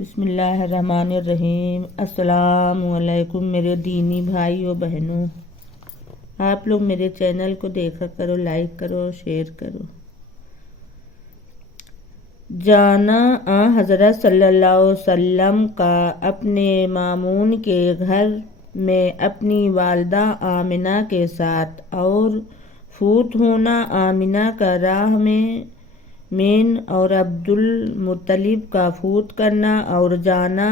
بسم اللہ الرحمن الرحیم۔ السلام علیکم میرے دینی بھائی و بہنوں، آپ لوگ میرے چینل کو دیکھا کرو، لائک کرو اور شیئر کرو۔ جانا حضرت صلی اللہ علیہ وسلم کا اپنے مامون کے گھر میں اپنی والدہ آمنہ کے ساتھ، اور فوت ہونا آمنہ کا راہ میں مین اور عبد المطلب کا فوت کرنا، اور جانا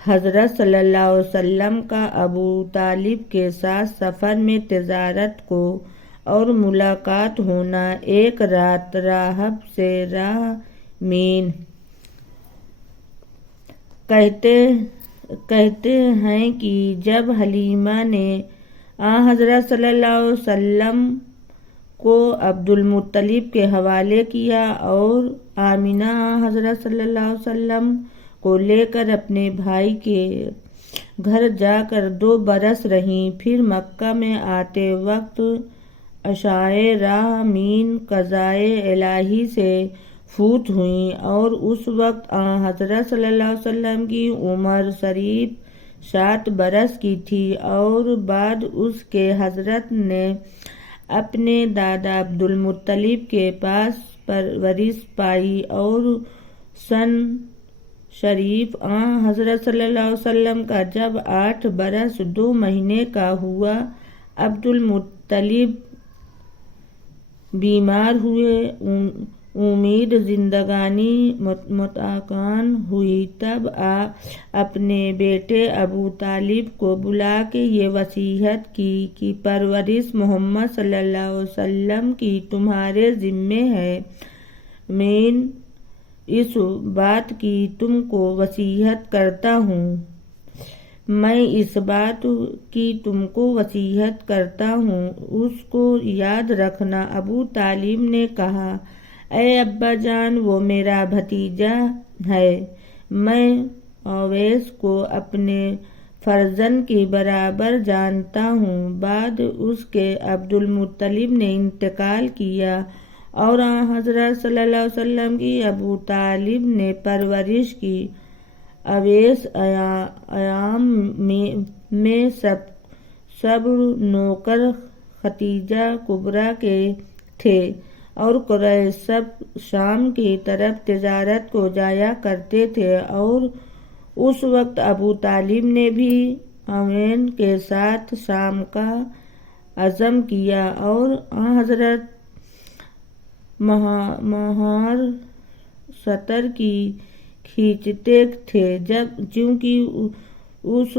حضرت صلی اللہ علیہ وسلم کا ابو طالب کے ساتھ سفر میں تجارت کو اور ملاقات ہونا، ایک رات راہب سے راہ مین۔ کہتے ہیں کہ جب حلیمہ نے حضرت صلی اللہ علیہ وسلم کو عبد المطلب کے حوالے کیا اور آمنہ حضرت صلی اللہ علیہ وسلم کو لے کر اپنے بھائی کے گھر جا کر 2 برس رہیں، پھر مکہ میں آتے وقت عشائے راہ مین قضائے الہی سے فوت ہوئیں، اور اس وقت حضرت صلی اللہ علیہ وسلم کی عمر شریف 60 برس کی تھی، اور بعد اس کے حضرت نے اپنے دادا عبد المطلب کے پاس پرورش پائی، اور سن شریف حضرت صلی اللہ علیہ وسلم کا جب 8 برس 2 مہینے کا ہوا، عبد المطلب بیمار ہوئے، امید زندگانی متعین ہوئی، تب اپنے بیٹے ابو طالب کو بلا کے یہ وصیت کی کہ پرورش محمد صلی اللہ علیہ وسلم کی تمہارے ذمے ہے، میں اس بات کی تم کو وصیت کرتا ہوں، اس کو یاد رکھنا۔ ابو طالب نے کہا، اے ابا جان، وہ میرا بھتیجا ہے، میں اویس کو اپنے فرزند کے برابر جانتا ہوں۔ بعد اس کے عبد المطلب نے انتقال کیا، اور حضرت صلی اللہ علیہ وسلم کی ابو طالب نے پرورش کی۔ اویس ایام میں سب نوکر خدیجہ کبریٰ کے تھے، اور قریش سب شام کی طرف تجارت کو جایا کرتے تھے، اور اس وقت ابو طالب نے بھی آمین کے ساتھ شام کا عزم کیا، اور حضرت مہار ستر کی کھینچتے تھے، چونکہ اس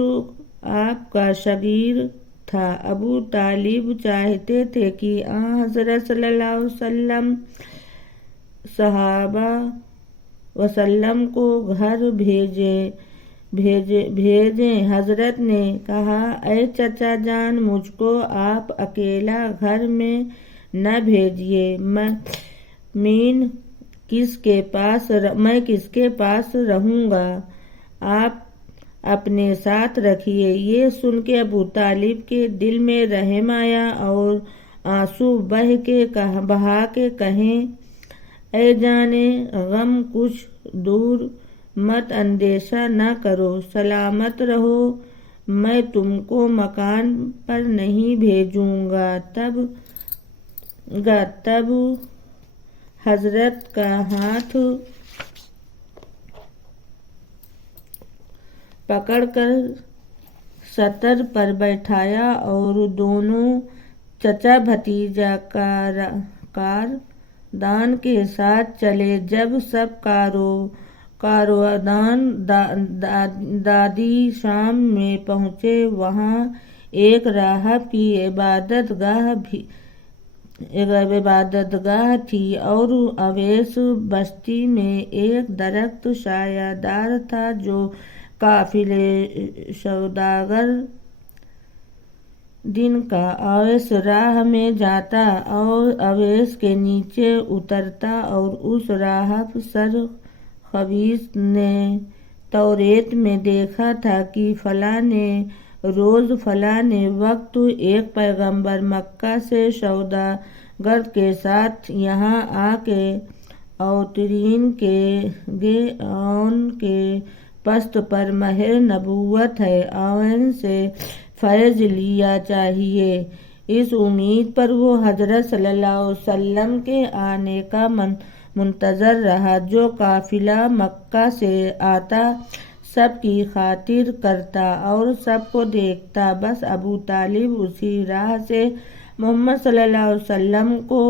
آپ کا شاگرد تھا۔ ابو طالب چاہتے تھے کہ حضرت صلی اللہ علیہ وسلم کو گھر بھیجیں۔ حضرت نے کہا، اے چچا جان، مجھ کو آپ اکیلا گھر میں نہ بھیجیے، میں کس کے پاس رہوں گا، آپ اپنے ساتھ رکھیے۔ یہ سن کے ابو طالب کے دل میں رحم آیا، اور آنسو بہا کے کہیں، اے جانے غم، کچھ دور مت، اندیشہ نہ کرو، سلامت رہو، میں تم کو مکان پر نہیں بھیجوں گا۔ تب حضرت کا ہاتھ پکڑ کر ستر پر بٹھایا، اور دونوں چچا بھتیجا کاردان کے ساتھ چلے۔ جب سب کاروان وادی شام میں پہنچے، وہاں ایک راہب کی عبادت گاہ تھی، اور اویس بستی میں ایک درخت سایہ دار تھا، جو قافلے سوداگر دن کا اویس راہ میں جاتا اور اویس کے نیچے اترتا، اور اس راہب سرخوش نے توریت میں دیکھا تھا کہ فلاں روز فلاں وقت ایک پیغمبر مکہ سے سوداگر کے ساتھ یہاں آ کے اوترین کے گے ان کے پست پر مہر نبوت ہے، ان سے فیض لیا چاہیے۔ اس امید پر وہ حضرت صلی اللہ علیہ وسلم کے آنے کا منتظر رہا۔ جو قافلہ مکہ سے آتا سب کی خاطر کرتا اور سب کو دیکھتا، بس ابو طالب اسی راہ سے محمد صلی اللہ علیہ وسلم کو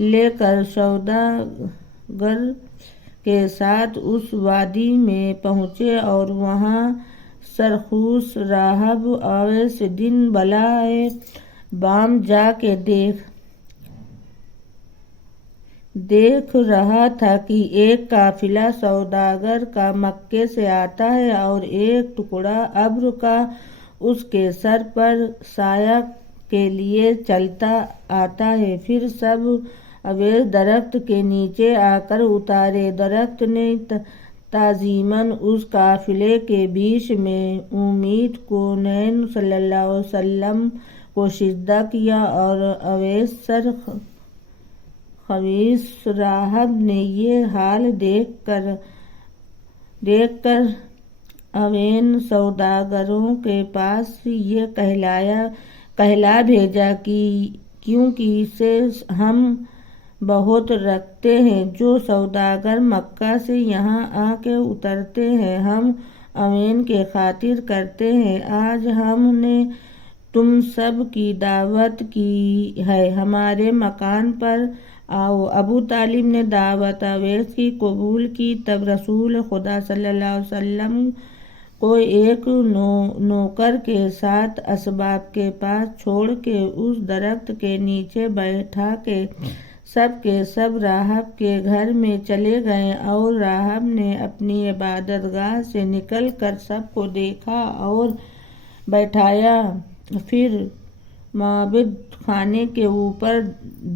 لے کر سوداگر کے ساتھ اس وادی میں پہنچے اور وہاں سرخوش راہب اویس دن بالائے بام جا کے دیکھ رہا تھا کہ ایک قافلہ سوداگر کا مکے سے آتا ہے اور ایک ٹکڑا ابر کا اس کے سر پر سایہ کے لیے چلتا آتا ہے۔ پھر سب اویس درخت کے نیچے آ کر اترے۔ درخت نے تعظیماً اس قافلے کے بیچ میں امید کونین صلی اللہ علیہ وسلم کو سجدہ کیا اور اویس سرخوش راہب نے یہ حال دیکھ کر اوین سوداگروں کے پاس یہ کہلا بھیجا کہ کیونکہ اسے ہم بہت رکھتے ہیں، جو سوداگر مکہ سے یہاں آ کے اترتے ہیں ہم اوین کی خاطر کرتے ہیں۔ آج ہم نے تم سب کی دعوت کی ہے، ہمارے مکان پر آؤ۔ ابو طالب نے دعوت اویس کی قبول کی۔ تب رسول خدا صلی اللہ علیہ وسلم کو ایک نوکر کے ساتھ اسباب کے پاس چھوڑ کے اس درخت کے نیچے بٹھا کے سب راہب کے گھر میں چلے گئے اور راہب نے اپنی عبادت گاہ سے نکل کر سب کو دیکھا اور بٹھایا، پھر معبد خانے کے اوپر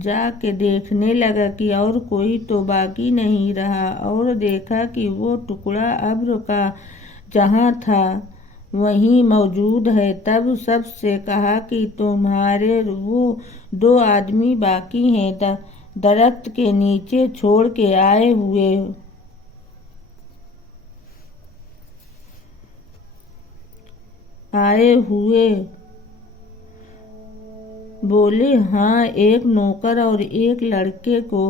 جا کے دیکھنے لگا کہ اور کوئی تو باقی نہیں رہا، اور دیکھا کہ وہ ٹکڑا ابر کا جہاں تھا وہیں موجود ہے۔ تب سب سے کہا کہ تمہارے وہ 2 آدمی باقی ہیں درخت کے نیچے چھوڑ کے آئے ہوئے۔ بولے ہاں، ایک نوکر اور ایک لڑکے کو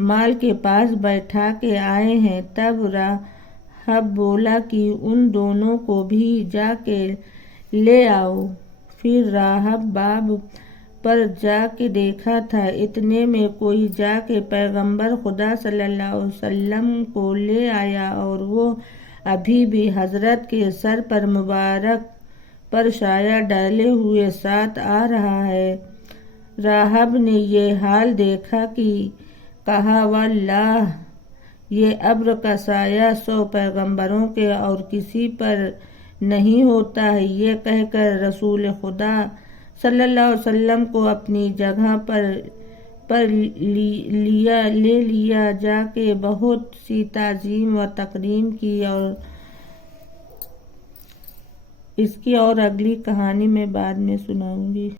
مال کے پاس بٹھا کے آئے ہیں۔ تب راہب بولا کہ ان دونوں کو بھی جا کے لے آؤ۔ پھر راہب باب پر جا کے دیکھا تھا، اتنے میں کوئی جا کے پیغمبر خدا صلی اللہ علیہ وسلم کو لے آیا اور وہ ابھی بھی حضرت کے سر پر مبارک پر سایہ ڈالے ہوئے ساتھ آ رہا ہے۔ راہب نے یہ حال دیکھا کہ کہا واللہ، یہ ابر کا سایہ 100 پیغمبروں کے اور کسی پر نہیں ہوتا ہے۔ یہ کہہ کر رسول خدا صلی اللہ علیہ وسلم کو اپنی جگہ پر لے لیا جا کے بہت سی تعظیم و تکریم کی، اور اس کی اور اگلی کہانی میں بعد میں سناؤں گی۔